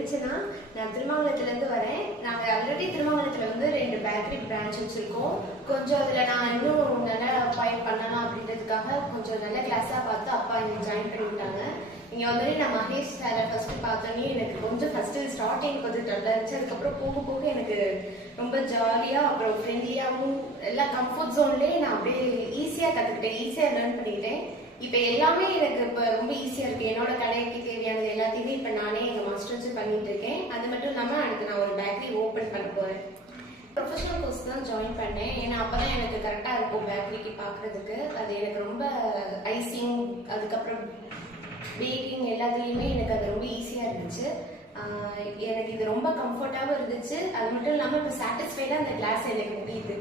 இருந்துச்சுன்னா, நான் திருமங்கலத்துலேருந்து வரேன். நாங்கள் ஆல்ரெடி திருமங்கலத்தில் வந்து 2 பேக்கரி பிரான்ச் வச்சுருக்கோம். கொஞ்சம் அதில் நான் இன்னும் நல்லா பாயிண்ட் பண்ணலாம் அப்படின்றதுக்காக கொஞ்சம் நல்ல கிளாஸாக பார்த்து அப்பா என்னை ஜாயின் பண்ணி விட்டாங்க. இங்கே வந்து நான் மகேஷ் சாரை ஃபஸ்ட்டு பார்த்தோன்னே எனக்கு கொஞ்சம் ஃபஸ்ட்டு ஸ்டார்டிங் கொஞ்சம் டல்லாக இருந்துச்சு. அதுக்கப்புறம் போக போக எனக்கு ரொம்ப ஜாலியாக அப்புறம் ஃப்ரெண்ட்லியாகவும் எல்லா கம்ஃபர்ட் ஜோன்லேயே நான் அப்படியே ஈஸியாக கற்றுக்கிட்டேன், ஈஸியாக லேர்ன் பண்ணிக்கிட்டேன். இப்போ எல்லாமே எனக்கு இப்போ ரொம்ப ஈஸியாக இருக்குது. என்னோட கடைக்கு தேவையானது எல்லாத்தையுமே இப்போ நானே எங்கள் மாஸ்டர் வச்சு பண்ணிட்டு இருக்கேன். அது மட்டும் இல்லாமல் அடுத்து நான் ஒரு பேக்கரி ஓப்பன் பண்ண போகிறேன். ப்ரொஃபஷனல் கோர்ஸ் தான் ஜாயின் பண்ணேன். ஏன்னா அப்போ தான் எனக்கு கரெக்டாக இருக்கும் பேக்கரிக்கு பார்க்குறதுக்கு. அது எனக்கு ரொம்ப ஐசிங் அதுக்கப்புறம் பேக்கிங் எல்லாத்துலேயுமே எனக்கு அது ரொம்ப ஈஸியாக இருந்துச்சு. எனக்கு இது ரொம்ப கம்ஃபர்ட்டாகவும் இருந்துச்சு. அது மட்டும் இல்லாமல் இப்போ சாட்டிஸ்ஃபைடாக அந்த கிளாஸ் எனக்கு முடியுது.